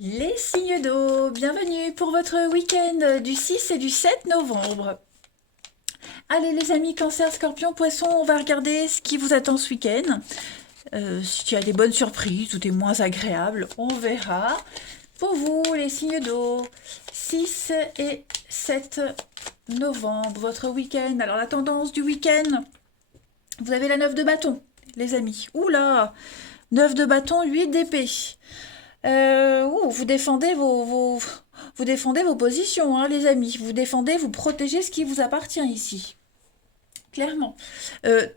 Les signes d'eau, bienvenue pour votre week-end du 6 et du 7 novembre. Allez les amis Cancer, Scorpion, Poisson, on va regarder ce qui vous attend ce week-end. S'il y a des bonnes surprises ou des moins agréables, on verra. Pour vous, les signes d'eau, 6 et 7 novembre, votre week-end. Alors la tendance du week-end, vous avez la 9 de bâton, les amis. Oula, 9 de bâton, 8 d'épée. Vous défendez vous défendez vos positions, hein, les amis. Vous défendez, vous protégez ce qui vous appartient ici. Clairement. Euh,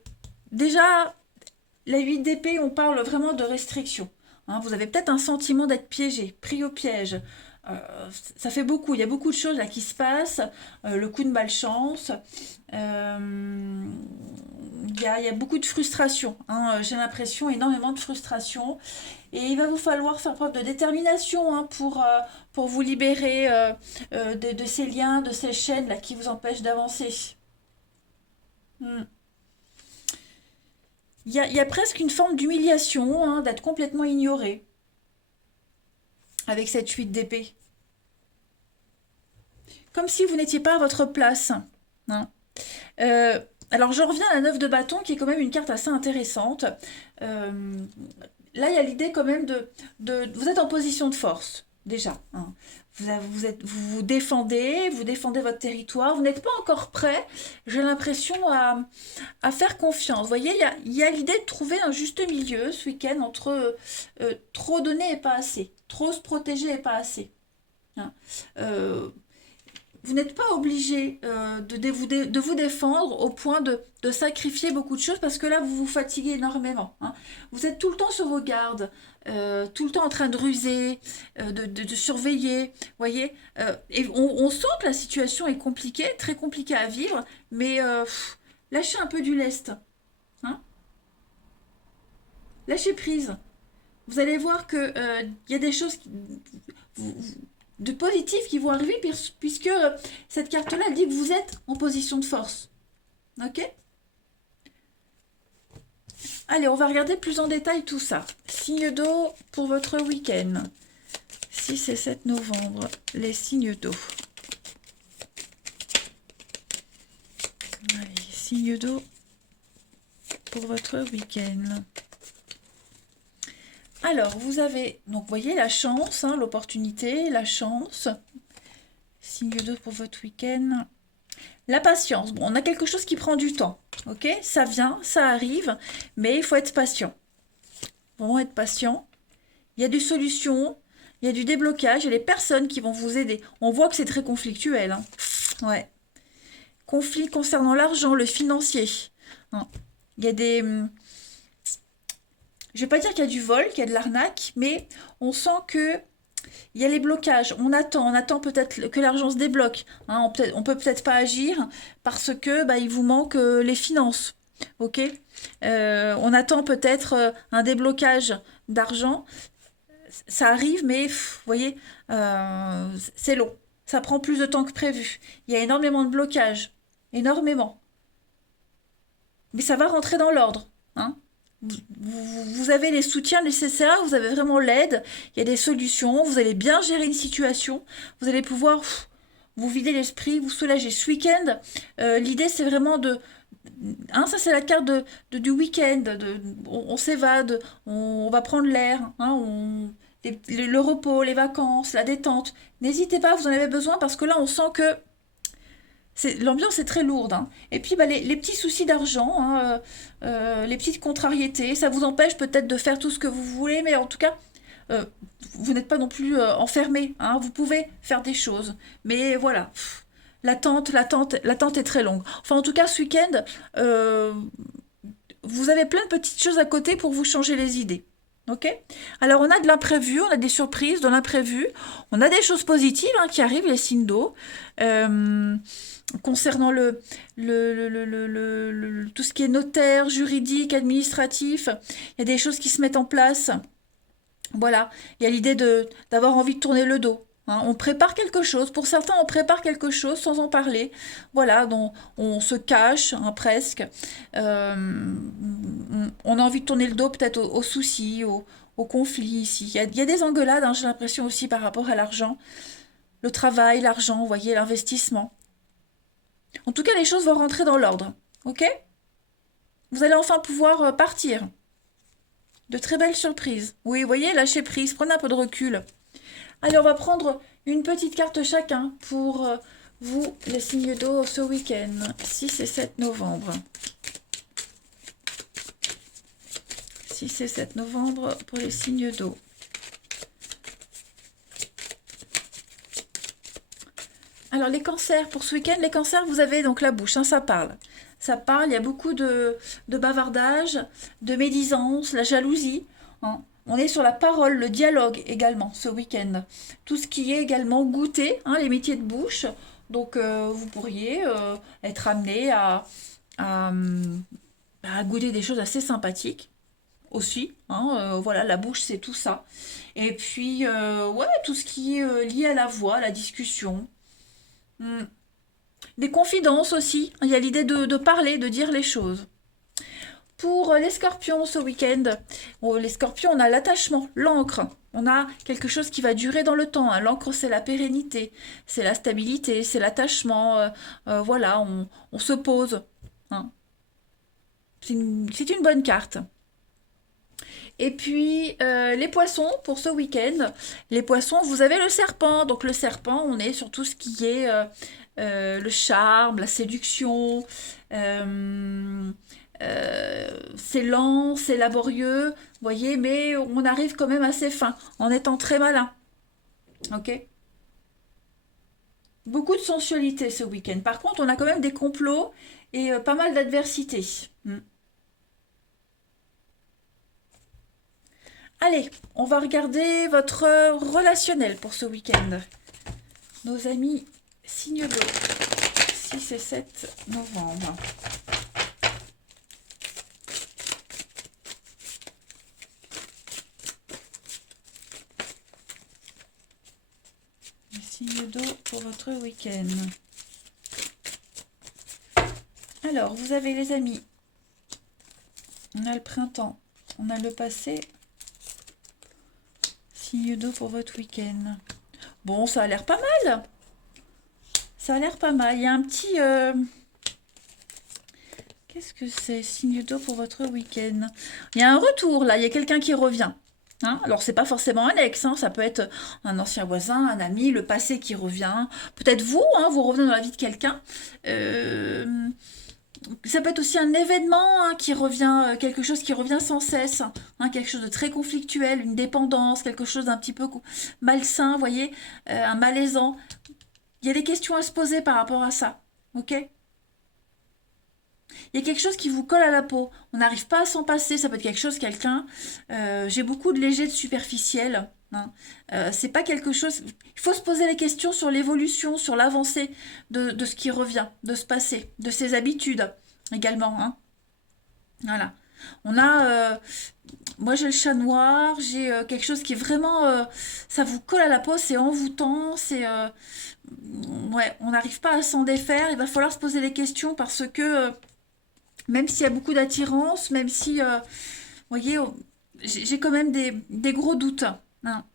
Déjà, la 8 d'épée, on parle vraiment de restriction. Hein, vous avez peut-être un sentiment d'être piégé, pris au piège. Ça fait beaucoup, il y a beaucoup de choses là qui se passent. Le coup de malchance. Il y a beaucoup de frustration. Hein, j'ai l'impression, énormément de frustration. Et il va vous falloir faire preuve de détermination, hein, pour vous libérer de ces liens, de ces chaînes là qui vous empêchent d'avancer. Hmm. Il y a presque une forme d'humiliation, hein, d'être complètement ignoré avec cette 8 d'épée. Comme si vous n'étiez pas à votre place. Hein. Euh, alors je reviens à la 9 de bâton qui est quand même une carte assez intéressante. Euh, Là il y a l'idée quand même vous êtes en position de force déjà. Hein. Vous défendez votre territoire, vous n'êtes pas encore prêt, j'ai l'impression, à faire confiance. Vous voyez, il y a l'idée de trouver un juste milieu ce week-end entre trop donner et pas assez, trop se protéger et pas assez. Hein. Euh, vous n'êtes pas obligé de vous défendre au point de sacrifier beaucoup de choses parce que là, vous vous fatiguez énormément. Hein. Vous êtes tout le temps sur vos gardes, tout le temps en train de ruser, de surveiller. Vous voyez. Et on sent que la situation est compliquée, très compliquée à vivre, mais lâchez un peu du lest. Hein. Lâchez prise. Vous allez voir que il y a des choses vous- de positifs qui vont arriver puisque cette carte-là elle dit que vous êtes en position de force. Ok. Allez, on va regarder plus en détail tout ça. Signe d'eau pour votre week-end. 6 et 7 novembre, les signes d'eau. Allez, signe d'eau pour votre week-end. Alors, vous avez, donc, vous voyez, la chance, hein, l'opportunité, la chance. Signe d'eau pour votre week-end. La patience. Bon, on a quelque chose qui prend du temps. Ok. Ça vient, ça arrive, mais il faut être patient. Vraiment être patient. Il y a des solutions, il y a du déblocage, il y a des personnes qui vont vous aider. On voit que c'est très conflictuel. Hein. Ouais. Conflit concernant l'argent, le financier. Hein. Il y a des. Je vais pas dire qu'il y a du vol, qu'il y a de l'arnaque, mais on sent que il y a les blocages. On attend peut-être que l'argent se débloque. Hein. On peut peut-être pas agir parce que il vous manque les finances. Ok. On attend peut-être un déblocage d'argent. Ça arrive, mais vous voyez, c'est long. Ça prend plus de temps que prévu. Il y a énormément de blocages. Énormément. Mais ça va rentrer dans l'ordre. Hein. Vous avez les soutiens nécessaires, vous avez vraiment l'aide, il y a des solutions, vous allez bien gérer une situation, vous allez pouvoir vous vider l'esprit, vous soulager. Ce week-end, l'idée c'est vraiment de. Hein, ça c'est la carte du week-end, on s'évade, on va prendre l'air, hein, le repos, les vacances, la détente. N'hésitez pas, vous en avez besoin parce que là on sent que l'ambiance est très lourde. Hein. Et puis les petits soucis d'argent, hein, les petites contrariétés, ça vous empêche peut-être de faire tout ce que vous voulez, mais en tout cas, euh, vous n'êtes pas non plus enfermé. Hein. Vous pouvez faire des choses. Mais voilà, l'attente est très longue. Enfin, en tout cas, ce week-end, vous avez plein de petites choses à côté pour vous changer les idées. Ok. Alors on a de l'imprévu, on a des surprises, de l'imprévu, on a des choses positives, hein, qui arrivent, les signes d'eau. Euh, Concernant tout ce qui est notaire, juridique, administratif, il y a des choses qui se mettent en place. Voilà, il y a l'idée d'avoir envie de tourner le dos. Hein. On prépare quelque chose. Pour certains, on prépare quelque chose sans en parler. Voilà, donc on se cache, hein, presque. On a envie de tourner le dos peut-être aux soucis, au conflit ici. Il y a des engueulades, hein, j'ai l'impression aussi par rapport à l'argent. Le travail, l'argent, vous voyez, l'investissement. En tout cas, les choses vont rentrer dans l'ordre. Ok? Vous allez enfin pouvoir partir. De très belles surprises. Oui, vous voyez, lâcher prise, prenez un peu de recul. Allez, on va prendre une petite carte chacun pour vous, les signes d'eau, ce week-end, 6 et 7 novembre. 6 et 7 novembre pour les signes d'eau. Alors, les cancers, pour ce week-end, les cancers, vous avez donc la bouche, hein, ça parle. Ça parle, il y a beaucoup de bavardage, de médisance, la jalousie, hein. On est sur la parole, le dialogue également ce week-end. Tout ce qui est également goûter, hein, les métiers de bouche. Donc, vous pourriez être amené à, à goûter des choses assez sympathiques aussi, hein, voilà, la bouche, c'est tout ça. Et puis, ouais, tout ce qui est lié à la voix, à la discussion. Hmm. Des confidences aussi. Il y a l'idée de parler, de dire les choses. Pour les scorpions ce week-end, oh, les scorpions, on a l'attachement, l'ancre. On a quelque chose qui va durer dans le temps, hein. L'ancre, c'est la pérennité, c'est la stabilité, c'est l'attachement. Voilà, on se pose, hein. C'est une bonne carte. Et puis, les poissons, pour ce week-end. Les poissons, vous avez le serpent. Donc, le serpent, on est sur tout ce qui est le charme, la séduction. euh, c'est lent, c'est laborieux, vous voyez, mais on arrive quand même à ses fins, en étant très malin. Ok? Beaucoup de sensualité ce week-end. Par contre, on a quand même des complots et pas mal d'adversité. Hmm. Allez, on va regarder votre relationnel pour ce week-end. Nos amis signes d'eau, 6 et 7 novembre. Les signes d'eau pour votre week-end. Alors, vous avez les amis. On a le printemps, on a le passé. Signe d'eau pour votre week-end. Bon, ça a l'air pas mal. Ça a l'air pas mal. Il y a un petit... Qu'est-ce que c'est? Signe d'eau pour votre week-end. Il y a un retour là. Il y a quelqu'un qui revient. Hein, alors, c'est pas forcément un ex, hein, ça peut être un ancien voisin, un ami, le passé qui revient. Peut-être vous, hein, vous revenez dans la vie de quelqu'un. Euh, Ça peut être aussi un événement, hein, qui revient, quelque chose qui revient sans cesse, hein, quelque chose de très conflictuel, une dépendance, quelque chose d'un petit peu malsain, vous voyez, un malaisant. Il y a des questions à se poser par rapport à ça, ok? Il y a quelque chose qui vous colle à la peau. On n'arrive pas à s'en passer. Ça peut être quelque chose, quelqu'un. J'ai beaucoup de léger, de superficiel, hein. C'est pas quelque chose. Il faut se poser les questions sur l'évolution, sur l'avancée de ce qui revient, de ce passé, de ses habitudes également, hein. Voilà. On a. Moi, j'ai le chat noir. J'ai quelque chose qui est vraiment. Ça vous colle à la peau. C'est envoûtant. C'est. Ouais, on n'arrive pas à s'en défaire. Il va falloir se poser les questions parce que. Même s'il y a beaucoup d'attirance, même si, vous voyez, j'ai quand même des gros doutes, hein.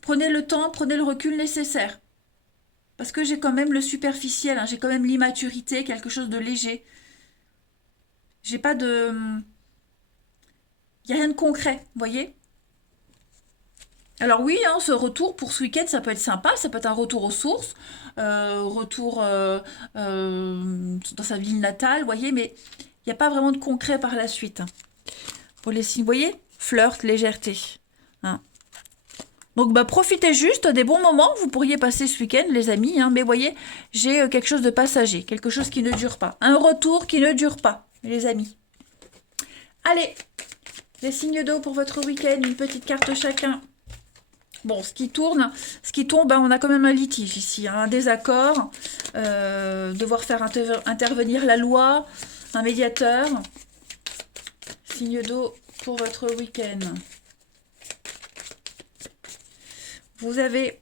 Prenez le temps, prenez le recul nécessaire. Parce que j'ai quand même le superficiel, hein, j'ai quand même l'immaturité, quelque chose de léger. J'ai pas de... Il n'y a rien de concret, vous voyez? Alors oui, hein, ce retour pour ce week-end, ça peut être sympa, ça peut être un retour aux sources, retour dans sa ville natale, vous voyez, mais il n'y a pas vraiment de concret par la suite, hein. Pour les signes, vous voyez, flirt, légèreté, hein. Donc bah, profitez juste des bons moments que vous pourriez passer ce week-end, les amis, hein. Mais vous voyez, j'ai quelque chose de passager, quelque chose qui ne dure pas. Un retour qui ne dure pas, les amis. Allez, les signes d'eau pour votre week-end, une petite carte chacun. Bon, ce qui tourne, ben, on a quand même un litige ici, hein, un désaccord, devoir faire intervenir la loi, un médiateur. Signe d'eau pour votre week-end. Vous avez,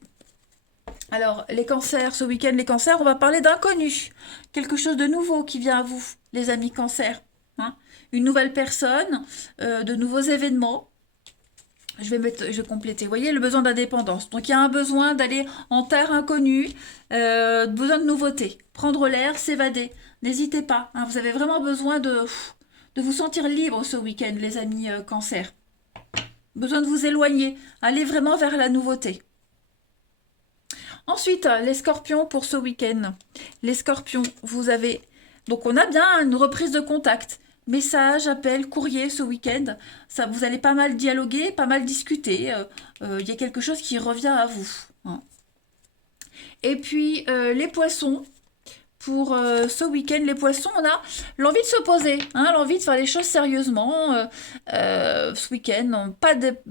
alors, les cancers, ce week-end, les cancers, on va parler d'inconnu. Quelque chose de nouveau qui vient à vous, les amis cancers, hein. Une nouvelle personne, de nouveaux événements. Je vais compléter. Vous voyez, le besoin d'indépendance. Donc, il y a un besoin d'aller en terre inconnue, besoin de nouveautés. Prendre l'air, s'évader. N'hésitez pas, hein, vous avez vraiment besoin de vous sentir libre ce week-end, les amis cancer. Besoin de vous éloigner. Allez vraiment vers la nouveauté. Ensuite, les scorpions pour ce week-end. Les scorpions, vous avez... Donc, on a bien une reprise de contact. Message, appel, courrier ce week-end. Ça, vous allez pas mal dialoguer, pas mal discuter. Il y a quelque chose qui revient à vous, hein. Et puis, les poissons. Pour ce week-end, les poissons, on a l'envie de se poser, hein, l'envie de faire les choses sérieusement ce week-end,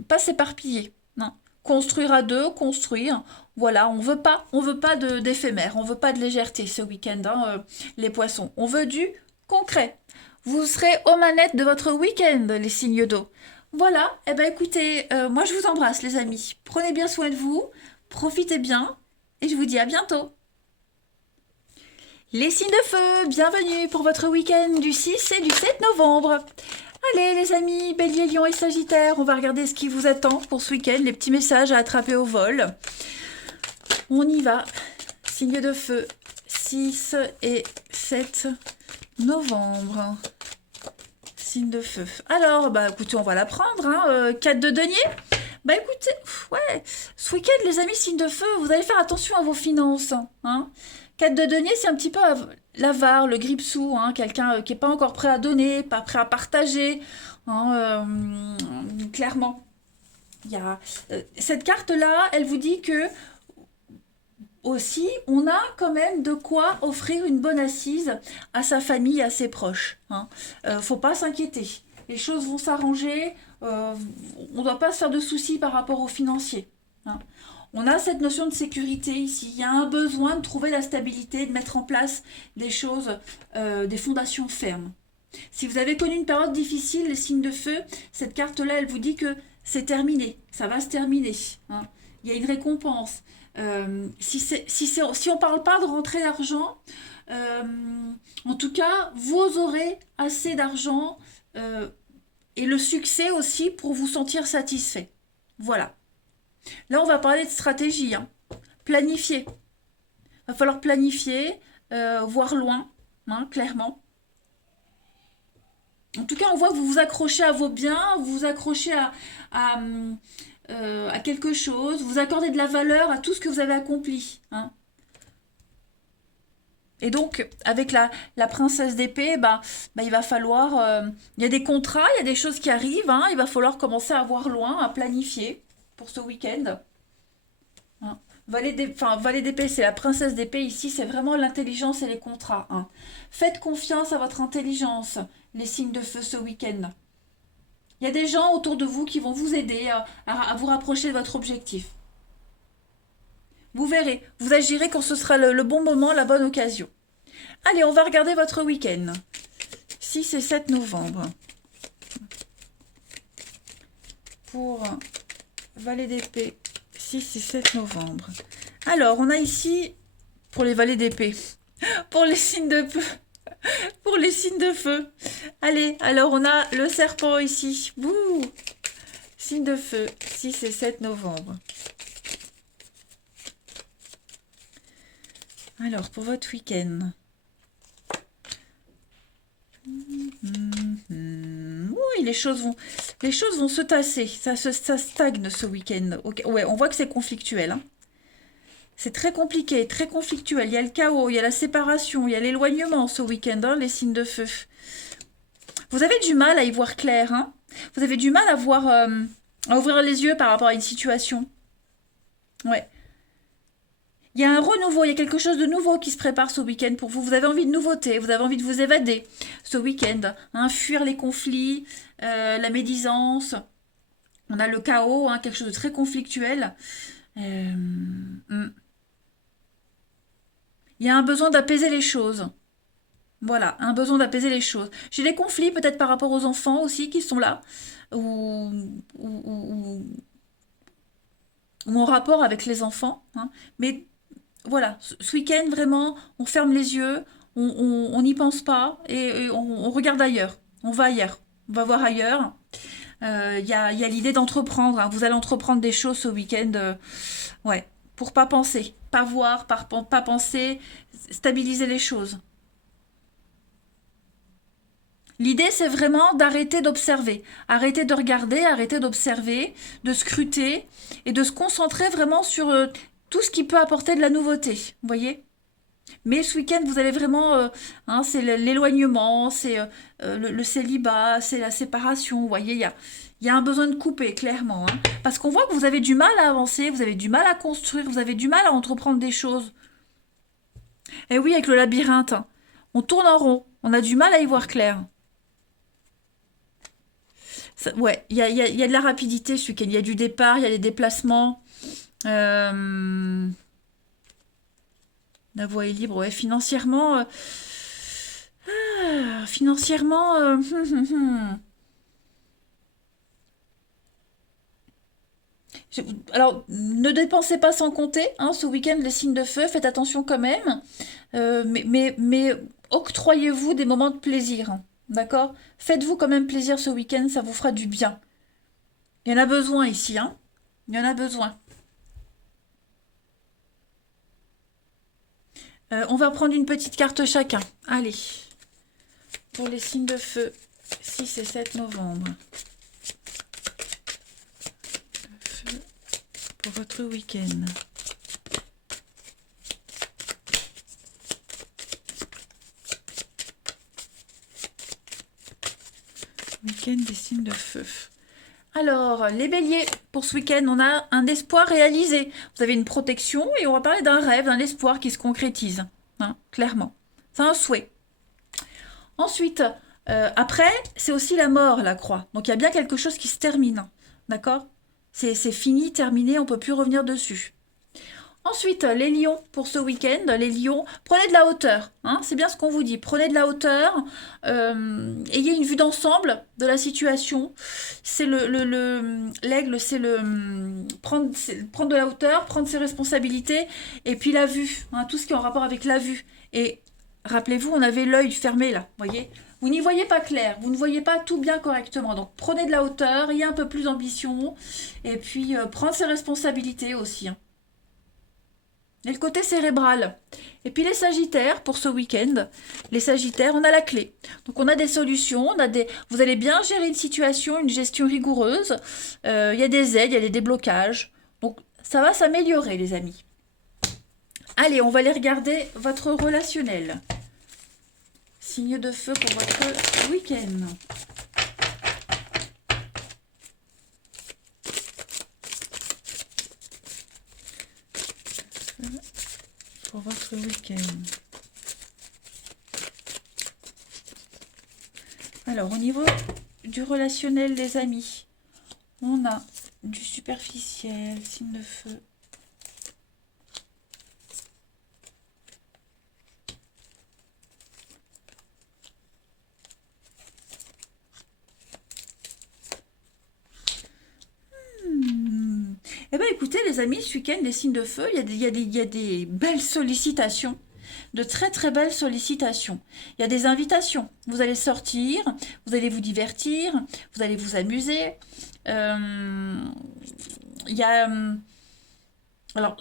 pas s'éparpiller, hein. Construire à deux, construire. Voilà, on veut pas d'éphémère, on veut pas de légèreté ce week-end, hein, les poissons. On veut du concret. Vous serez aux manettes de votre week-end, les signes d'eau. Voilà, eh ben écoutez, moi je vous embrasse les amis. Prenez bien soin de vous, profitez bien, et je vous dis à bientôt. Les signes de feu, bienvenue pour votre week-end du 6 et du 7 novembre. Allez les amis, Bélier, Lion et Sagittaire, on va regarder ce qui vous attend pour ce week-end, les petits messages à attraper au vol. On y va. Signe de feu, 6 et 7 novembre. Signe de feu. Alors, bah écoutez, on va la prendre, hein, 4 de denier. Bah écoutez, ouais, ce week-end les amis, signe de feu, vous allez faire attention à vos finances, hein. 4 de denier, c'est un petit peu l'avare, le grippe-sous, hein, quelqu'un qui n'est pas encore prêt à donner, pas prêt à partager, hein, clairement. Il y a, cette carte-là, elle vous dit que aussi, on a quand même de quoi offrir une bonne assise à sa famille, à ses proches, hein. Faut pas s'inquiéter. Les choses vont s'arranger. On ne doit pas se faire de soucis par rapport aux financiers, hein. On a cette notion de sécurité ici. Il y a un besoin de trouver la stabilité, de mettre en place des choses, des fondations fermes. Si vous avez connu une période difficile, les signes de feu, cette carte-là, elle vous dit que c'est terminé, ça va se terminer, hein. Il y a une récompense. Si on ne parle pas de rentrée d'argent, euh, en tout cas, vous aurez assez d'argent et le succès aussi pour vous sentir satisfait. Voilà. Là, on va parler de stratégie, hein. Planifier. Il va falloir planifier, voir loin, hein, clairement. En tout cas, on voit que vous vous accrochez à vos biens, vous vous accrochez à, à quelque chose, vous accordez de la valeur à tout ce que vous avez accompli, hein. Et donc, avec la princesse d'épée, il va falloir... il y a des contrats, il y a des choses qui arrivent, hein, il va falloir commencer à voir loin, à planifier pour ce week-end, hein. Valet d'épée, c'est la princesse d'épée ici, c'est vraiment l'intelligence et les contrats, hein. Faites confiance à votre intelligence, les signes de feu ce week-end. Il y a des gens autour de vous qui vont vous aider à vous rapprocher de votre objectif. Vous verrez, vous agirez quand ce sera le bon moment, la bonne occasion. Allez, on va regarder votre week-end. 6 et 7 novembre. Pour Valet d'épée, 6 et 7 novembre. Alors, on a ici, pour les valets d'épée, pour les signes de feu, pour les signes de feu. Allez, alors on a le serpent ici. Bouh, signe de feu, 6 et 7 novembre. Alors, pour votre week-end. Oui, les choses vont se tasser. Ça stagne ce week-end. Okay. Ouais, on voit que c'est conflictuel, hein. C'est très compliqué, très conflictuel. Il y a le chaos, il y a la séparation, il y a l'éloignement ce week-end, hein, les signes de feu. Vous avez du mal à y voir clair, hein. Vous avez du mal à voir, à ouvrir les yeux par rapport à une situation. Ouais. Il y a un renouveau, il y a quelque chose de nouveau qui se prépare ce week-end pour vous. Vous avez envie de nouveauté, vous avez envie de vous évader ce week-end, hein, fuir les conflits, la médisance. On a le chaos, hein, quelque chose de très conflictuel. Il y a un besoin d'apaiser les choses. Voilà, un besoin d'apaiser les choses. J'ai des conflits peut-être par rapport aux enfants aussi qui sont là, ou, ou, ou- ou en rapport avec les enfants, hein. Mais voilà, ce week-end, vraiment, on ferme les yeux, on n'y pense pas et on regarde ailleurs. On va ailleurs. On va voir ailleurs. Il y a l'idée d'entreprendre, hein. Vous allez entreprendre des choses ce week-end. Ouais, pour pas penser, pas voir, pas penser, stabiliser les choses. L'idée, c'est vraiment d'arrêter d'observer, arrêter de regarder, arrêter d'observer, de scruter et de se concentrer vraiment sur tout ce qui peut apporter de la nouveauté. Vous voyez? Mais ce week-end, vous allez vraiment, hein, c'est l'éloignement, c'est le célibat, c'est la séparation. Vous voyez, il y a un besoin de couper, clairement, hein. Parce qu'on voit que vous avez du mal à avancer, vous avez du mal à construire, vous avez du mal à entreprendre des choses. Et oui, avec le labyrinthe, hein, on tourne en rond, on a du mal à y voir clair. Ouais, il y a de la rapidité ce week-end. Il y a du départ, il y a des déplacements. Euh, la voie est libre, ouais. Financièrement, financièrement, Je- alors, ne dépensez pas sans compter, hein, ce week-end, les signes de feu, faites attention quand même. Mais octroyez-vous des moments de plaisir, hein, d'accord? Faites-vous quand même plaisir ce week-end, ça vous fera du bien. Il y en a besoin ici, hein. Il y en a besoin. On va prendre une petite carte chacun. Allez, pour les signes de feu, 6 et 7 novembre. Feu pour votre week-end. Week-end des signes de feu. Alors, les béliers, pour ce week-end, on a un espoir réalisé. Vous avez une protection et on va parler d'un rêve, d'un espoir qui se concrétise, hein, clairement. C'est un souhait. Ensuite, après, c'est aussi la mort, la croix. Donc, il y a bien quelque chose qui se termine, d'accord? C'est fini, terminé, on ne peut plus revenir dessus. Ensuite, les lions pour ce week-end. Les lions, prenez de la hauteur, hein, c'est bien ce qu'on vous dit. Prenez de la hauteur, ayez une vue d'ensemble de la situation. C'est l'aigle, c'est prendre de la hauteur, prendre ses responsabilités, et puis la vue, hein, tout ce qui est en rapport avec la vue. Et rappelez-vous, on avait l'œil fermé là, voyez. Vous n'y voyez pas clair, vous ne voyez pas tout bien correctement. Donc prenez de la hauteur, ayez un peu plus d'ambition, et puis prendre ses responsabilités aussi, hein. Et le côté cérébral. Et puis les sagittaires, pour ce week-end, les sagittaires, on a la clé. Donc on a des solutions, vous allez bien gérer une situation, une gestion rigoureuse. Il y a des aides, il y a des déblocages. Donc ça va s'améliorer, les amis. Allez, on va aller regarder votre relationnel. Signe de feu pour votre week-end. Pour votre week-end. Alors, au niveau du relationnel, les amis, on a du superficiel, signe de feu. Eh bien, écoutez, les amis, ce week-end, les signes de feu, il y a des belles sollicitations, de très très belles sollicitations. Il y a des invitations. Vous allez sortir, vous allez vous divertir, vous allez vous amuser. Euh, il y a, alors,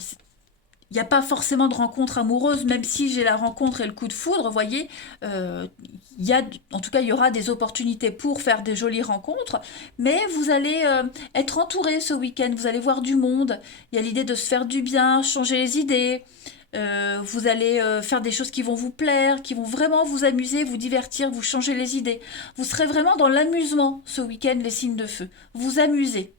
il n'y a pas forcément de rencontre amoureuse, même si j'ai la rencontre et le coup de foudre, vous voyez, en tout cas, il y aura des opportunités pour faire des jolies rencontres, mais vous allez être entouré ce week-end, vous allez voir du monde, il y a l'idée de se faire du bien, changer les idées, vous allez faire des choses qui vont vous plaire, qui vont vraiment vous amuser, vous divertir, vous changer les idées. Vous serez vraiment dans l'amusement ce week-end, les signes de feu. Vous amusez.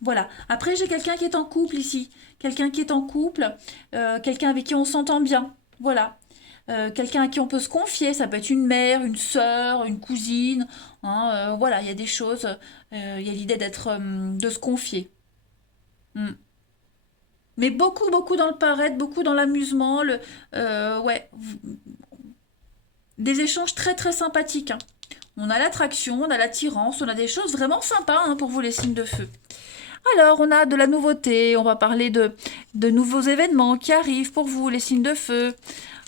Voilà. Après, j'ai quelqu'un qui est en couple ici. Quelqu'un qui est en couple, quelqu'un avec qui on s'entend bien. Voilà. Quelqu'un à qui on peut se confier. Ça peut être une mère, une sœur, une cousine, hein, voilà, il y a des choses. Il y a l'idée de se confier. Mm. Mais beaucoup, beaucoup dans le paraître, beaucoup dans l'amusement. Ouais, des échanges très, très sympathiques, hein. On a l'attraction, on a l'attirance, on a des choses vraiment sympas, hein, pour vous les signes de feu. Alors, on a de la nouveauté, on va parler de nouveaux événements qui arrivent pour vous, les signes de feu.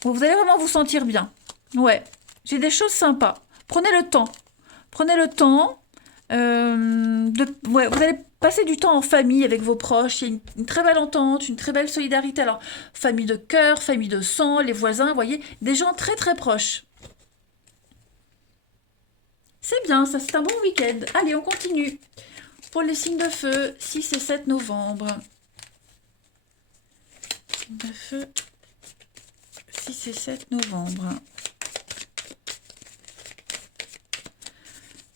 Vous allez vraiment vous sentir bien. Ouais, j'ai des choses sympas. Prenez le temps. Prenez le temps. Ouais, vous allez passer du temps en famille avec vos proches. Il y a une très belle entente, une très belle solidarité. Alors, famille de cœur, famille de sang, les voisins, vous voyez, des gens très très proches. C'est bien, ça c'est un bon week-end. Allez, on continue. Pour les signes de feu, 6 et 7 novembre. Signes de feu, 6 et 7 novembre.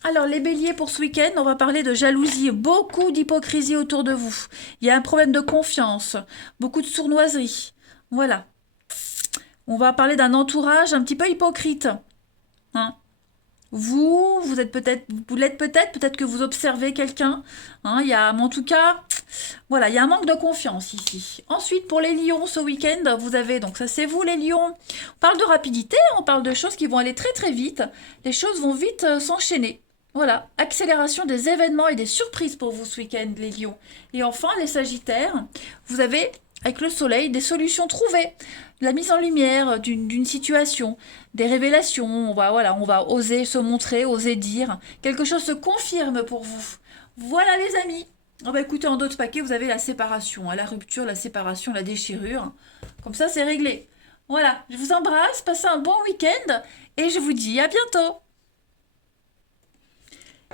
Alors, les béliers, pour ce week-end, on va parler de jalousie, beaucoup d'hypocrisie autour de vous. Il y a un problème de confiance, beaucoup de sournoiserie. Voilà. On va parler d'un entourage un petit peu hypocrite. Hein. Vous êtes peut-être, vous l'êtes peut-être que vous observez quelqu'un. Hein, il y a, mais en tout cas, voilà, il y a un manque de confiance ici. Ensuite, pour les lions, ce week-end, vous avez, donc ça c'est vous les lions, on parle de rapidité, on parle de choses qui vont aller très très vite. Les choses vont vite s'enchaîner. Voilà, accélération des événements et des surprises pour vous ce week-end, les lions. Et enfin, les sagittaires, vous avez, avec le soleil, des solutions trouvées, la mise en lumière d'une situation, des révélations, voilà, on va oser se montrer, oser dire, quelque chose se confirme pour vous. Voilà les amis. Oh bah écoutez, en d'autres paquets, vous avez la séparation, hein, la rupture, la séparation, la déchirure. Comme ça, c'est réglé. Voilà, je vous embrasse, passez un bon week-end et je vous dis à bientôt.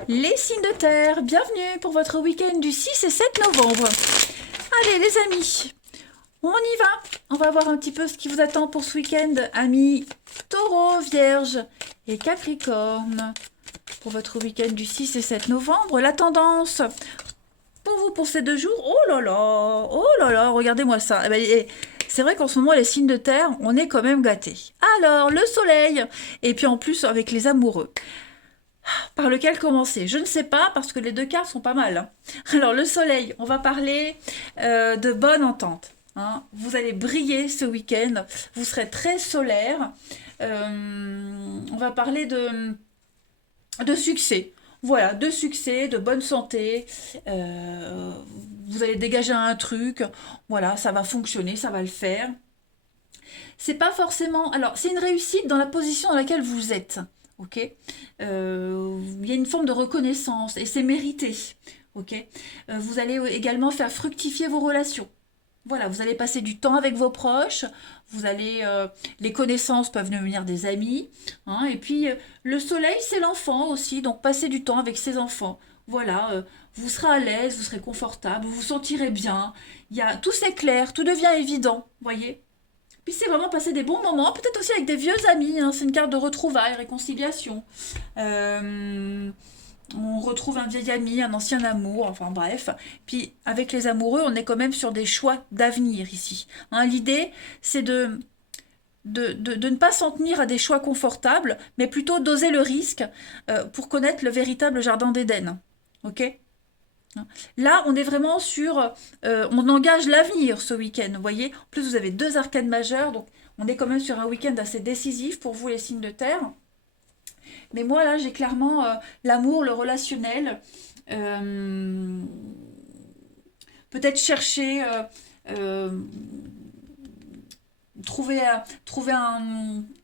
Les signes de terre, bienvenue pour votre week-end du 6 et 7 novembre. Allez les amis, on y va. On va voir un petit peu ce qui vous attend pour ce week-end, amis Taureau, Vierge et Capricorne. Pour votre week-end du 6 et 7 novembre, la tendance pour vous pour ces 2 jours, oh là là, regardez-moi ça. Eh ben, c'est vrai qu'en ce moment, les signes de terre, on est quand même gâtés. Alors, le soleil, et puis en plus avec les amoureux. Par lequel commencer? Je ne sais pas, parce que les 2 cartes sont pas mal. Hein. Alors, le soleil, on va parler de bonne entente. Hein. Vous allez briller ce week-end, vous serez très solaire. On va parler de succès. Voilà, de succès, de bonne santé. Vous allez dégager un truc. Voilà, ça va fonctionner, ça va le faire. C'est pas forcément. Alors, c'est une réussite dans la position dans laquelle vous êtes. Ok. Il y a une forme de reconnaissance et c'est mérité. Ok. Vous allez également faire fructifier vos relations. Voilà, vous allez passer du temps avec vos proches, les connaissances peuvent devenir des amis, hein, et puis le soleil c'est l'enfant aussi, donc passez du temps avec ses enfants. Voilà, vous serez à l'aise, vous serez confortable, vous vous sentirez bien. Tout s'éclaire, tout devient évident, voyez. Puis c'est vraiment passer des bons moments, peut-être aussi avec des vieux amis, hein, c'est une carte de retrouvailles, réconciliation. Euh, on retrouve un vieil ami, un ancien amour, enfin bref. Puis avec les amoureux, on est quand même sur des choix d'avenir ici. Hein, l'idée, c'est de ne pas s'en tenir à des choix confortables, mais plutôt d'oser le risque pour connaître le véritable jardin d'Éden. Ok? Là, on est vraiment sur... on engage l'avenir ce week-end, vous voyez. En plus, vous avez 2 arcanes majeures, donc on est quand même sur un week-end assez décisif pour vous, les signes de terre. Mais moi, là, j'ai clairement l'amour, le relationnel. euh, Peut-être chercher... euh, trouver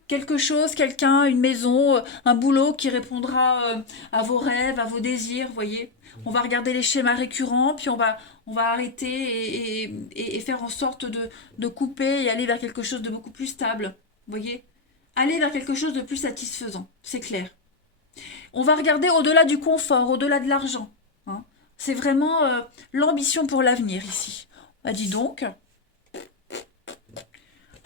quelque chose, quelqu'un, une maison, un boulot qui répondra à vos rêves, à vos désirs, vous voyez. On va regarder les schémas récurrents, puis on va arrêter et faire en sorte de couper et aller vers quelque chose de beaucoup plus stable, vous voyez. Aller vers quelque chose de plus satisfaisant, c'est clair. On va regarder au-delà du confort, au-delà de l'argent. Hein. C'est vraiment l'ambition pour l'avenir ici. Bah dis donc.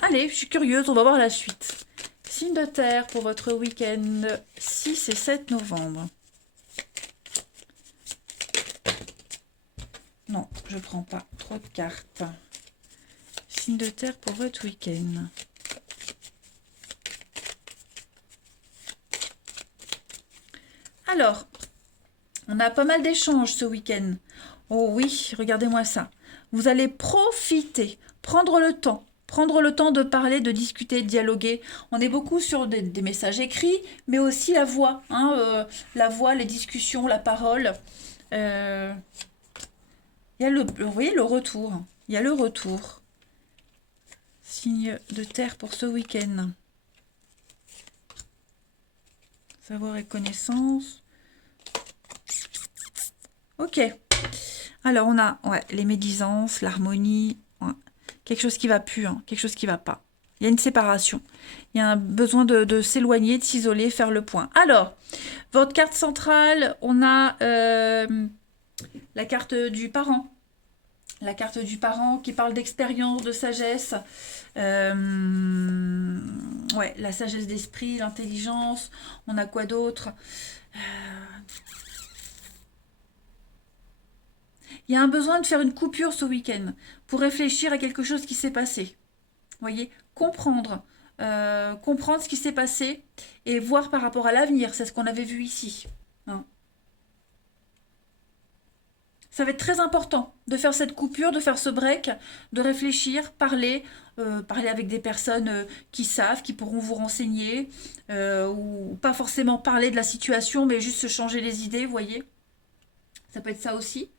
Allez, je suis curieuse, on va voir la suite. Signe de terre pour votre week-end 6 et 7 novembre. Non, je prends pas trop de cartes. Signe de terre pour votre week-end. Alors, on a pas mal d'échanges ce week-end. Oh oui, regardez-moi ça. Vous allez profiter, prendre le temps de parler, de discuter, de dialoguer. On est beaucoup sur des messages écrits, mais aussi la voix, hein, la voix, les discussions, la parole. Euh, Il y a vous voyez le retour. Il y a le retour. Signe de terre pour ce week-end. Savoir et connaissance. Ok. Alors, on a ouais, les médisances, l'harmonie, ouais. Quelque chose qui va plus, hein, quelque chose qui va pas. Il y a une séparation. Il y a un besoin de s'éloigner, de s'isoler, faire le point. Alors, votre carte centrale, on a la carte du parent. La carte du parent qui parle d'expérience, de sagesse. Ouais, la sagesse d'esprit, l'intelligence. On a quoi d'autre? Il y a un besoin de faire une coupure ce week-end pour réfléchir à quelque chose qui s'est passé. Vous voyez, comprendre ce qui s'est passé et voir par rapport à l'avenir. C'est ce qu'on avait vu ici. Hein. Ça va être très important de faire cette coupure, de faire ce break, de réfléchir, parler avec des personnes qui savent, qui pourront vous renseigner, ou pas forcément parler de la situation, mais juste se changer les idées, vous voyez. Ça peut être ça aussi.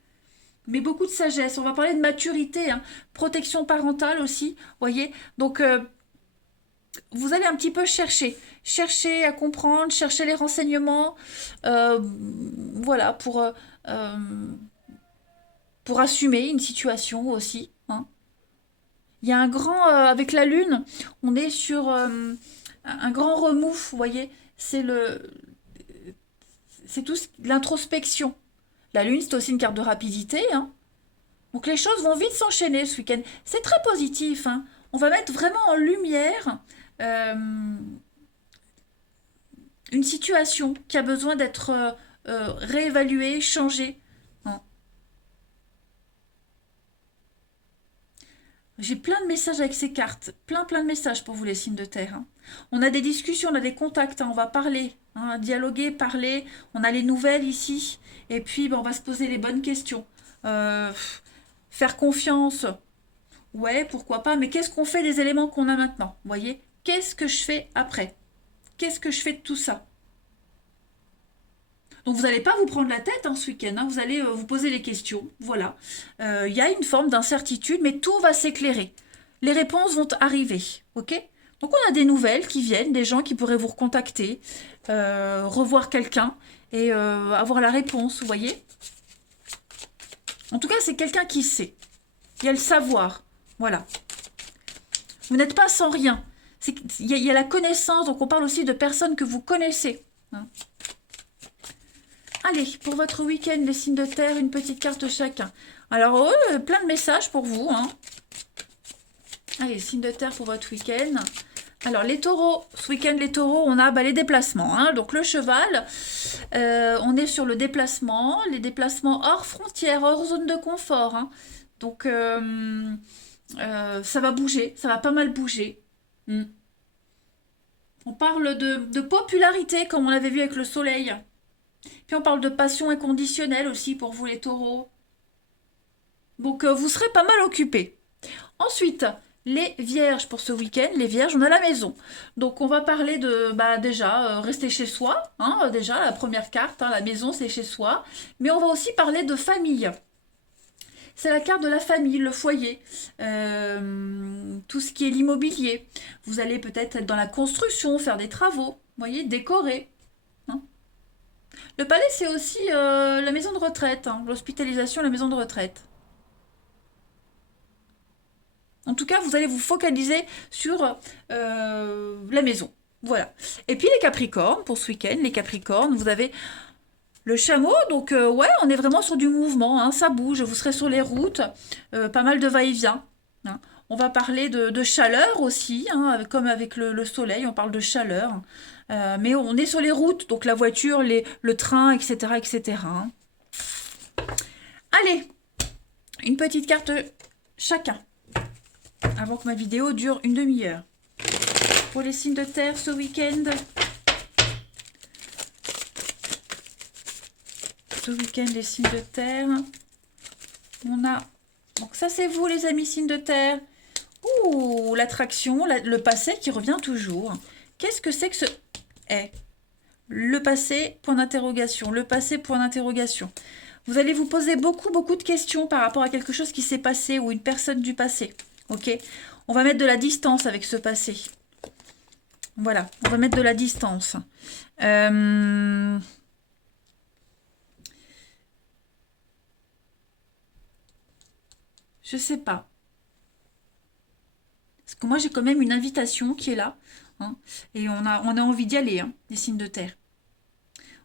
Mais beaucoup de sagesse. On va parler de maturité, hein. Protection parentale aussi, vous voyez. Donc, vous allez un petit peu chercher à comprendre, chercher les renseignements, euh, voilà, euh, pour assumer une situation aussi. Hein. Il y a un grand, avec la lune, on est sur un grand remous, vous voyez, c'est tout l'introspection. La lune, c'est aussi une carte de rapidité, hein. Donc les choses vont vite s'enchaîner ce week-end. C'est très positif, hein. On va mettre vraiment en lumière euh, une situation qui a besoin d'être réévaluée, changée. Hein. J'ai plein de messages avec ces cartes, plein de messages pour vous les signes de terre. Hein. On a des discussions, on a des contacts, hein, on va parler, hein, dialoguer, parler. On a les nouvelles ici, et puis ben, on va se poser les bonnes questions. Euh, faire confiance, ouais, pourquoi pas, mais qu'est-ce qu'on fait des éléments qu'on a maintenant? Vous voyez? Qu'est-ce que je fais après? Qu'est-ce que je fais de tout ça? Donc vous n'allez pas vous prendre la tête hein, ce week-end, hein, vous allez vous poser les questions, voilà. Il y a une forme d'incertitude, mais tout va s'éclairer. Les réponses vont arriver, ok? Donc on a des nouvelles qui viennent, des gens qui pourraient vous recontacter, revoir quelqu'un et avoir la réponse, vous voyez? En tout cas, c'est quelqu'un qui sait. Il y a le savoir, voilà. Vous n'êtes pas sans rien. Il y a la connaissance, donc on parle aussi de personnes que vous connaissez. Hein. Allez, pour votre week-end, les signes de terre, une petite carte chacun. Alors, plein de messages pour vous. Hein. Allez, signes de terre pour votre week-end. Alors, les taureaux, ce week-end, les taureaux, on a les déplacements. Hein. Donc, le cheval, on est sur le déplacement, les déplacements hors frontières, hors zone de confort. Hein. Donc, ça va bouger, ça va pas mal bouger. Mm. On parle de popularité, comme on l'avait vu avec le soleil. Puis on parle de passion inconditionnelle aussi pour vous les taureaux. Donc vous serez pas mal occupés. Ensuite, les vierges pour ce week-end. Les vierges, on a la maison. Donc on va parler de déjà rester chez soi. Hein, déjà, la première carte, hein, la maison c'est chez soi. Mais on va aussi parler de famille. C'est la carte de la famille, le foyer, tout ce qui est l'immobilier. Vous allez peut-être être dans la construction, faire des travaux, vous voyez, décorer. Hein. Le palais, c'est aussi la maison de retraite, hein, l'hospitalisation, la maison de retraite. En tout cas, vous allez vous focaliser sur la maison. Voilà. Et puis les Capricornes, pour ce week-end, les Capricornes, vous avez le chameau, donc ouais, on est vraiment sur du mouvement, hein, ça bouge, vous serez sur les routes, pas mal de va-et-vient. Hein. On va parler de chaleur aussi, hein, comme avec le soleil, on parle de chaleur. Mais on est sur les routes, donc la voiture, le train, etc. etc. Hein. Allez, une petite carte chacun, avant que ma vidéo dure une demi-heure. Pour les signes de terre ce week-end, les signes de terre, on a... Donc ça c'est vous les amis signes de terre. Ouh, l'attraction, le passé qui revient toujours. Qu'est-ce que c'est que ce... Le passé, point d'interrogation. Le passé, point d'interrogation. Vous allez vous poser beaucoup de questions par rapport à quelque chose qui s'est passé ou une personne du passé. Ok? On va mettre de la distance avec ce passé. Voilà, on va mettre de la distance. Je sais pas. Parce que moi, j'ai quand même une invitation qui est là. Hein, et on a envie d'y aller, hein, les signes de terre.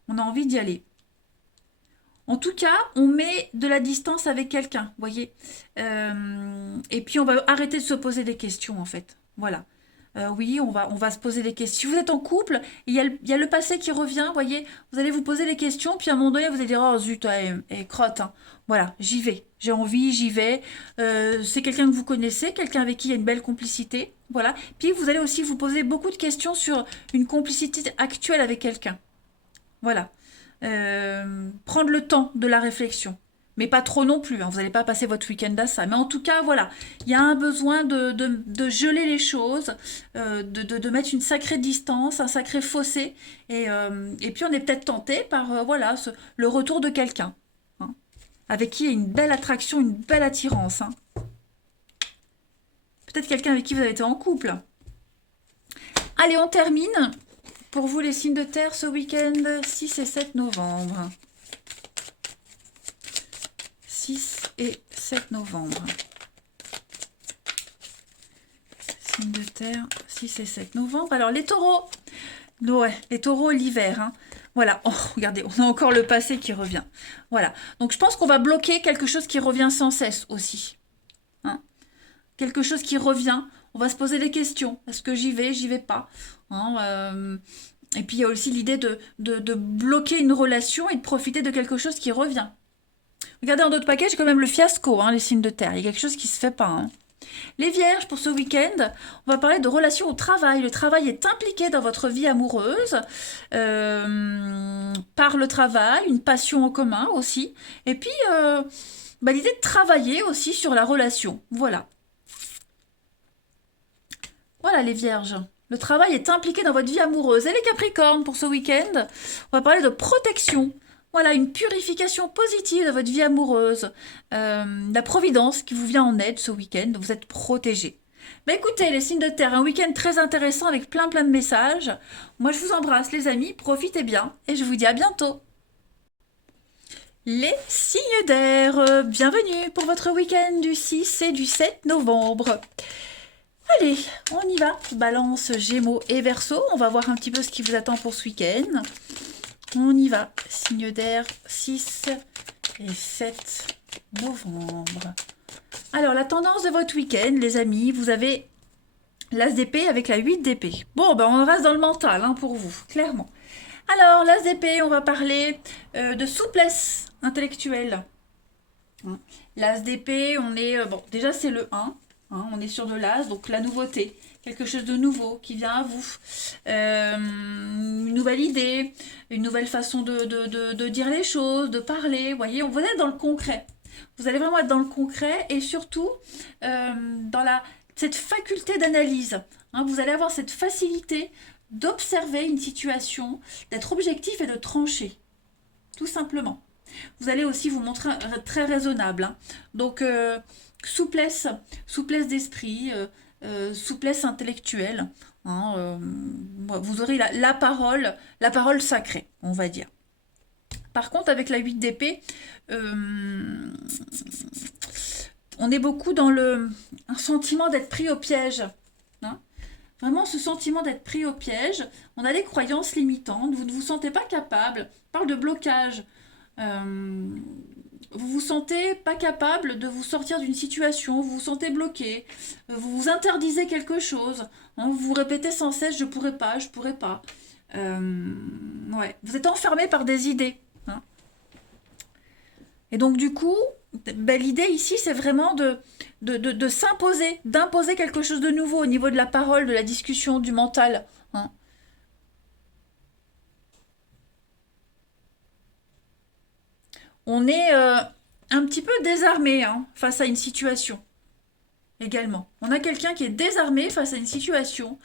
On a envie d'y aller. En tout cas, on met de la distance avec quelqu'un, vous voyez. Et puis, on va arrêter de se poser des questions, en fait. Voilà. Oui, on va se poser des questions. Si vous êtes en couple, il y a le passé qui revient, vous voyez. Vous allez vous poser des questions, puis à un moment donné, vous allez dire, oh zut, crotte. Hein. Voilà, j'y vais. J'ai envie, j'y vais. C'est quelqu'un que vous connaissez, quelqu'un avec qui il y a une belle complicité. Voilà. Puis, vous allez aussi vous poser beaucoup de questions sur une complicité actuelle avec quelqu'un. Voilà. Prendre le temps de la réflexion. Mais pas trop non plus, hein. Vous n'allez pas passer votre week-end à ça. Mais en tout cas, voilà, il y a un besoin de geler les choses, de mettre une sacrée distance, un sacré fossé. Et puis on est peut-être tenté par voilà, le retour de quelqu'un, hein, avec qui il y a une belle attraction, une belle attirance. Hein. Peut-être quelqu'un avec qui vous avez été en couple. Allez, on termine. Pour vous, les signes de terre, ce week-end, 6 et 7 novembre. 6 et 7 novembre. Signes de terre, 6 et 7 novembre. Alors, les taureaux. Ouais, les taureaux, l'hiver. Hein. Voilà. Oh, regardez, on a encore le passé qui revient. Voilà. Donc, je pense qu'on va bloquer quelque chose qui revient sans cesse aussi. Hein. Quelque chose qui revient. On va se poser des questions. Est-ce que j'y vais pas hein, et puis il y a aussi l'idée de bloquer une relation et de profiter de quelque chose qui revient. Regardez en d'autres paquets, j'ai quand même le fiasco, hein, les signes de terre. Il y a quelque chose qui se fait pas. Hein. Les vierges, pour ce week-end, on va parler de relations au travail. Le travail est impliqué dans votre vie amoureuse, par le travail, une passion en commun aussi. Et puis, l'idée de travailler aussi sur la relation. Voilà. Voilà les vierges. Le travail est impliqué dans votre vie amoureuse. Et les capricornes, pour ce week-end, on va parler de protection. Voilà, une purification positive de votre vie amoureuse. La providence qui vous vient en aide ce week-end. Vous êtes protégés. Bah écoutez, les signes de terre, un week-end très intéressant avec plein de messages. Moi, je vous embrasse les amis, profitez bien et je vous dis à bientôt. Les signes d'air, bienvenue pour votre week-end du 6 et du 7 novembre. Allez, on y va. Balance, Gémeaux et Verseau. On va voir un petit peu ce qui vous attend pour ce week-end. On y va. Signe d'air, 6 et 7 novembre. Alors, la tendance de votre week-end, les amis, vous avez l'As d'épée avec la 8 d'épée. Bon, ben on reste dans le mental hein, pour vous, clairement. Alors, l'As d'épée, on va parler de souplesse intellectuelle. L'As d'épée, on est... bon, déjà, c'est le 1. Hein, on est sur de l'As, donc la nouveauté. Quelque chose de nouveau qui vient à vous. Une nouvelle idée, une nouvelle façon de dire les choses, de parler. Vous voyez, vous êtes dans le concret. Vous allez vraiment être dans le concret et surtout dans cette faculté d'analyse. Hein, vous allez avoir cette facilité d'observer une situation, d'être objectif et de trancher. Tout simplement. Vous allez aussi vous montrer très raisonnable. Hein. Donc, souplesse d'esprit, souplesse intellectuelle. Hein, vous aurez la parole sacrée, on va dire. Par contre, avec la 8 d'épée, on est beaucoup dans un sentiment d'être pris au piège. Hein. Vraiment, ce sentiment d'être pris au piège. On a des croyances limitantes. Vous ne vous sentez pas capable. On parle de blocage. Vous vous sentez pas capable de vous sortir d'une situation, vous vous sentez bloqué, vous vous interdisez quelque chose, hein, vous vous répétez sans cesse je pourrais pas. Ouais. Vous êtes enfermé par des idées. Hein. Et donc du coup, l'idée ici c'est vraiment de s'imposer, d'imposer quelque chose de nouveau au niveau de la parole, de la discussion, du mental. Hein. On est un petit peu désarmé hein, face à une situation également. On a quelqu'un qui est désarmé face à une situation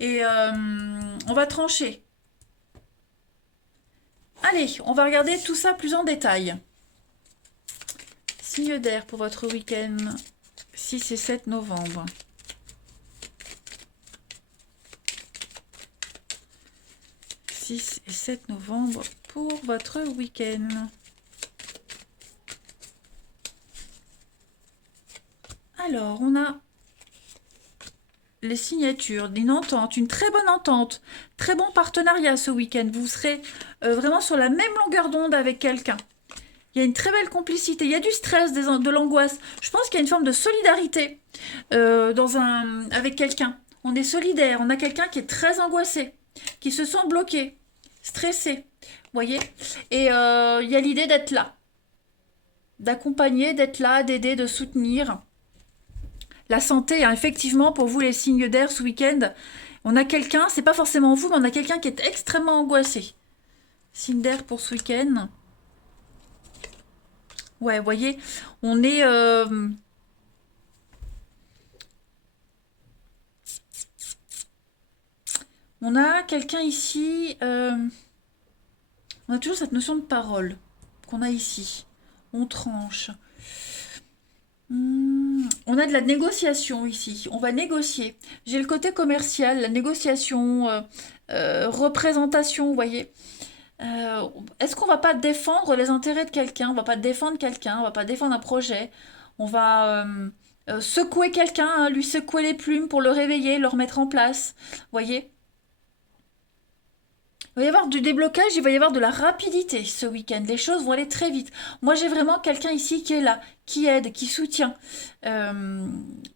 et on va trancher. Allez, on va regarder tout ça plus en détail. Signe d'air pour votre week-end 6 et 7 novembre. « 6 et 7 novembre pour votre week-end. Alors, on a les signatures d'une entente, une très bonne entente, très bon partenariat ce week-end. Vous serez vraiment sur la même longueur d'onde avec quelqu'un. Il y a une très belle complicité, il y a du stress, de l'angoisse. Je pense qu'il y a une forme de solidarité avec quelqu'un. On est solidaire, on a quelqu'un qui est très angoissé, qui se sent bloqué, stressé, vous voyez. Et il y a l'idée d'être là, d'accompagner, d'être là, d'aider, de soutenir. La santé, hein, effectivement, pour vous les signes d'air ce week-end, on a quelqu'un, c'est pas forcément vous, mais on a quelqu'un qui est extrêmement angoissé. Signe d'air pour ce week-end. Ouais, vous voyez, on est... on a quelqu'un ici... on a toujours cette notion de parole qu'on a ici. On tranche. On a de la négociation ici. On va négocier. J'ai le côté commercial, la négociation, représentation, vous voyez. Est-ce qu'on va pas défendre les intérêts de quelqu'un? On va pas défendre quelqu'un, on va pas défendre un projet. On va secouer quelqu'un, hein, lui secouer les plumes pour le réveiller, le remettre en place. Vous voyez? Il va y avoir du déblocage, il va y avoir de la rapidité ce week-end. Les choses vont aller très vite. Moi, j'ai vraiment quelqu'un ici qui est là, qui aide, qui soutient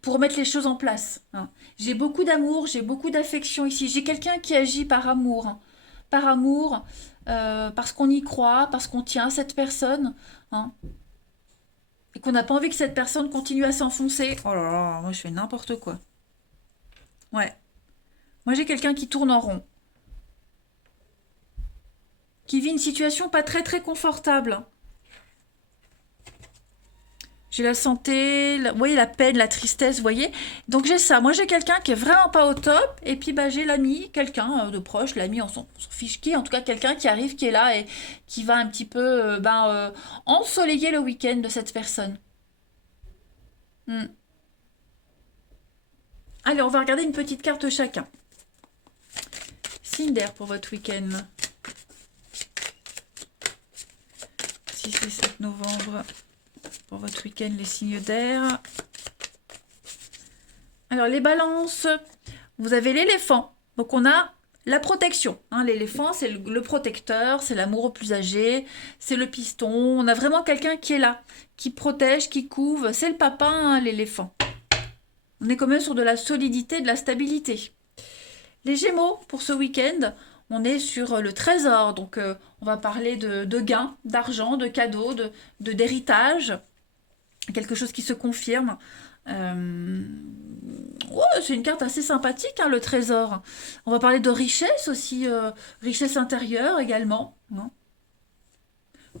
pour mettre les choses en place, hein. J'ai beaucoup d'amour, j'ai beaucoup d'affection ici. J'ai quelqu'un qui agit par amour, hein. Par amour, parce qu'on y croit, parce qu'on tient à cette personne, hein, et qu'on n'a pas envie que cette personne continue à s'enfoncer. Oh là là, moi je fais n'importe quoi. Ouais. Moi j'ai quelqu'un qui tourne en rond, qui vit une situation pas très très confortable. J'ai la santé, vous voyez, la peine, la tristesse, vous voyez. Donc j'ai ça. Moi j'ai quelqu'un qui est vraiment pas au top. Et puis bah, j'ai l'ami, quelqu'un de proche, l'ami, on s'en fiche qui, en tout cas quelqu'un qui arrive, qui est là et qui va un petit peu ensoleiller le week-end de cette personne. Hmm. Allez, on va regarder une petite carte chacun. Cinder pour votre week-end. 6 et 7 novembre. Pour votre week-end, les signes d'air. Alors, les balances, vous avez l'éléphant. Donc, on a la protection, hein. L'éléphant, c'est le protecteur, c'est l'amour au plus âgé, c'est le piston. On a vraiment quelqu'un qui est là, qui protège, qui couve. C'est le papa, hein, l'éléphant. On est quand même sur de la solidité, de la stabilité. Les Gémeaux, pour ce week-end, on est sur le trésor. Donc, on va parler de gains, d'argent, de cadeaux, d'héritage. Quelque chose qui se confirme. Ouais, c'est une carte assez sympathique, hein, le trésor. On va parler de richesse aussi, richesse intérieure également, hein.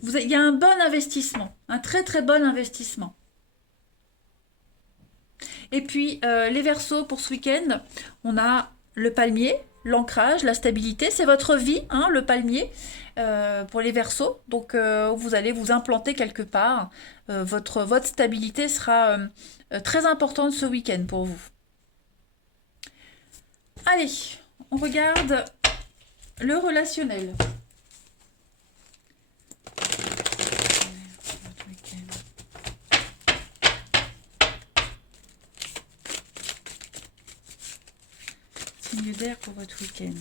Il y a un bon investissement, un très très bon investissement. Et puis les Verseaux pour ce week-end, on a le palmier, l'ancrage, la stabilité, c'est votre vie, hein, le palmier, pour les Verseaux. Donc vous allez vous implanter quelque part. Votre stabilité sera très importante ce week-end pour vous. Allez, on regarde le relationnel. Signe d'air pour votre week-end.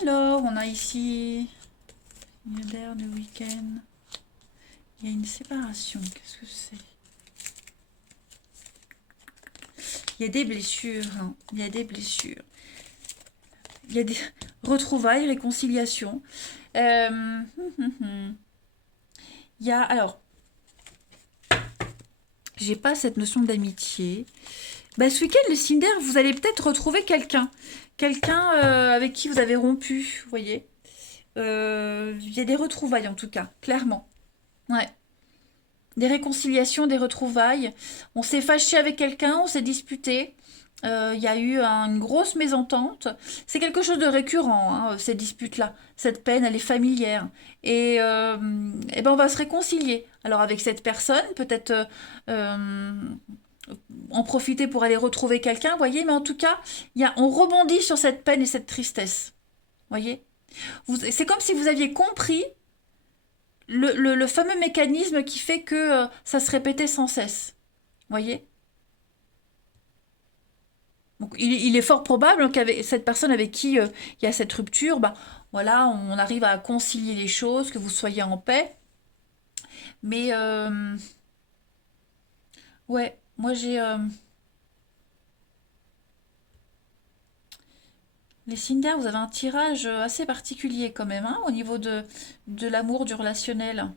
Alors, on a ici signe d'air de week-end. Il y a une séparation. Qu'est-ce que c'est? Il y a des blessures, hein. Il y a des blessures. Il y a des retrouvailles, réconciliation. Il y a, alors, j'ai pas cette notion d'amitié. Bah, ce week-end, le Cinder, vous allez peut-être retrouver quelqu'un. Quelqu'un avec qui vous avez rompu, vous voyez. Il y a des retrouvailles en tout cas, clairement. Ouais. Des réconciliations, des retrouvailles. On s'est fâché avec quelqu'un, on s'est disputé. Il y a eu une grosse mésentente. C'est quelque chose de récurrent, hein, ces disputes-là. Cette peine, elle est familière. Et ben on va se réconcilier. Alors avec cette personne, peut-être en profiter pour aller retrouver quelqu'un, vous voyez. Mais en tout cas, on rebondit sur cette peine et cette tristesse. Vous voyez. C'est comme si vous aviez compris le fameux mécanisme qui fait que ça se répétait sans cesse. Voyez? Donc, il est fort probable qu'avec cette personne avec qui il y a cette rupture, bah, voilà, on arrive à concilier les choses, que vous soyez en paix. Mais ouais, moi j'ai les Cinder, vous avez un tirage assez particulier quand même, hein, au niveau de l'amour, du relationnel.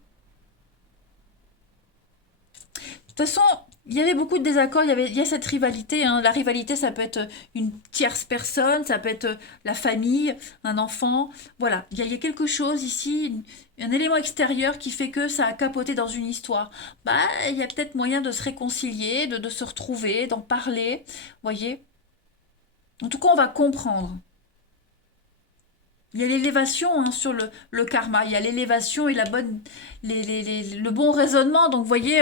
De toute façon, il y avait beaucoup de désaccords, il y a cette rivalité, hein. La rivalité, ça peut être une tierce personne, ça peut être la famille, un enfant. Voilà, il y a quelque chose ici, un élément extérieur qui fait que ça a capoté dans une histoire. Bah, il y a peut-être moyen de se réconcilier, de se retrouver, d'en parler, voyez. En tout cas, on va comprendre. Il y a l'élévation hein, sur le karma, il y a l'élévation et la bonne, le bon raisonnement. Donc, vous voyez,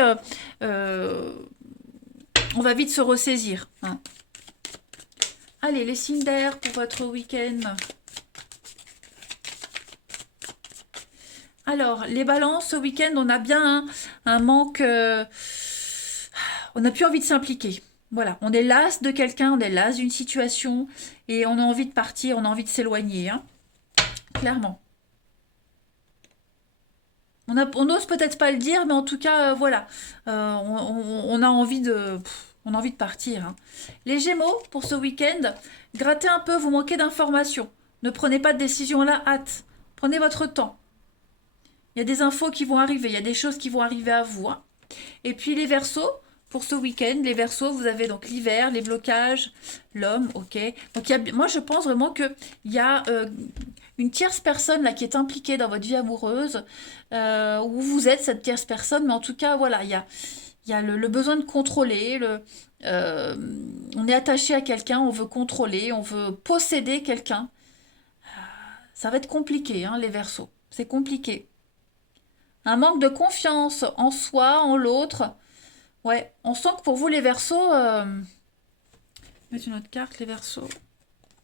euh, on va vite se ressaisir, hein. Allez, les Cinder pour votre week-end. Alors, les balances, ce week-end, on a bien un manque. On n'a plus envie de s'impliquer. Voilà, on est las de quelqu'un, on est las d'une situation et on a envie de partir, on a envie de s'éloigner, hein, clairement. On n'ose peut-être pas le dire, mais en tout cas, voilà, on a envie on a envie de partir, hein. Les Gémeaux, pour ce week-end, grattez un peu, vous manquez d'informations. Ne prenez pas de décision à la hâte. Prenez votre temps. Il y a des infos qui vont arriver, il y a des choses qui vont arriver à vous, hein. Et puis les Verseaux, pour ce week-end, les Verseaux, vous avez donc l'hiver, les blocages, l'homme, ok. Donc moi je pense vraiment que il y a une tierce personne là qui est impliquée dans votre vie amoureuse, où vous êtes cette tierce personne, mais en tout cas voilà, il y a le besoin de contrôler, euh, on est attaché à quelqu'un, on veut contrôler, on veut posséder quelqu'un. Ça va être compliqué, hein, les Verseaux. C'est compliqué. Un manque de confiance en soi, en l'autre. Ouais, on sent que pour vous, les Verseaux... Mettre une autre carte, les Verseaux.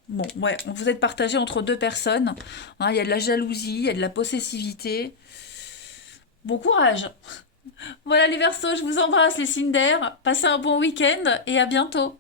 Bon, ouais, vous êtes partagé entre deux personnes, hein. Il y a de la jalousie, il y a de la possessivité. Bon courage. Voilà les Verseaux, je vous embrasse les Cinder. Passez un bon week-end et à bientôt.